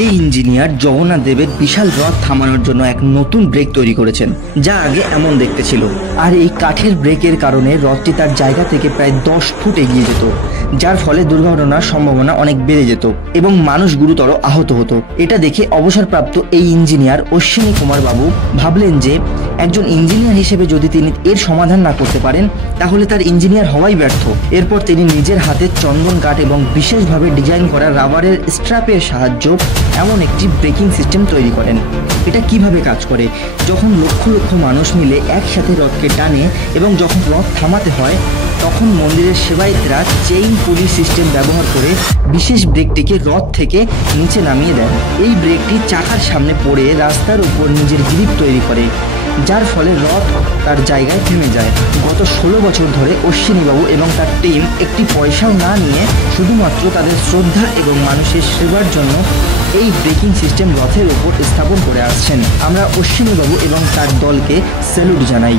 এই ইঞ্জিনিয়ার জগন্নাথ দেবের বিশাল রথ থামানোর জন্য এক নতুন ব্রেক তৈরি করেছেন, যা আগে এমন দেখতে ছিল। আর এই কাঠের ব্রেকের কারণে রথটি তার জায়গা থেকে প্রায় 10 ফুট এগিয়ে যেত, যার ফলে দুর্ঘটনার সম্ভাবনা অনেক বেড়ে যেত এবং মানুষ গুরুতর আহত হতো। এটা দেখে অবসরপ্রাপ্ত এই ইঞ্জিনিয়ার অশ্বিনী কুমার বাবু ভাবলেন যে একজন ইঞ্জিনিয়ার হিসেবে যদি তিনি এর সমাধান না করতে পারেন, তাহলে তার ইঞ্জিনিয়ার হওয়াই ব্যর্থ। এরপর তিনি নিজের হাতে চন্দন কাঠ এবং বিশেষভাবে ডিজাইন করা রাবারের স্ট্র্যাপের সাহায্যে এমন একটি ব্রেকিং সিস্টেম তৈরি করেন। এটা কিভাবে কাজ করে? যখন লক্ষ লক্ষ মানুষ মিলে একসাথে রথকে টানে এবং যখন রথ থামাতে হয়, তখন মন্দিরের সেবায়েতরা চেইন পুলি সিস্টেম ব্যবহার করে বিশেষ ব্রেকটিকে রথ থেকে নিচে নামিয়ে দেন। এই ব্রেকটি চাকার সামনে পড়ে রাস্তার উপর নিজের গ্রিপ তৈরি করে, যার ফলে রথ তার জায়গায় থেমে যায়। গত 16 বছর ধরে অশ্বিনীবাবু এবং তার টিম একটি পয়সাও না নিয়ে শুধুমাত্র তাদের শ্রদ্ধা এবং মানুষের সেবার জন্য এই ব্রেকিং সিস্টেম রথের উপর স্থাপন করে আসছেন। আমরা অশ্বিনীবাবু এবং তার দলকে স্যালুট জানাই।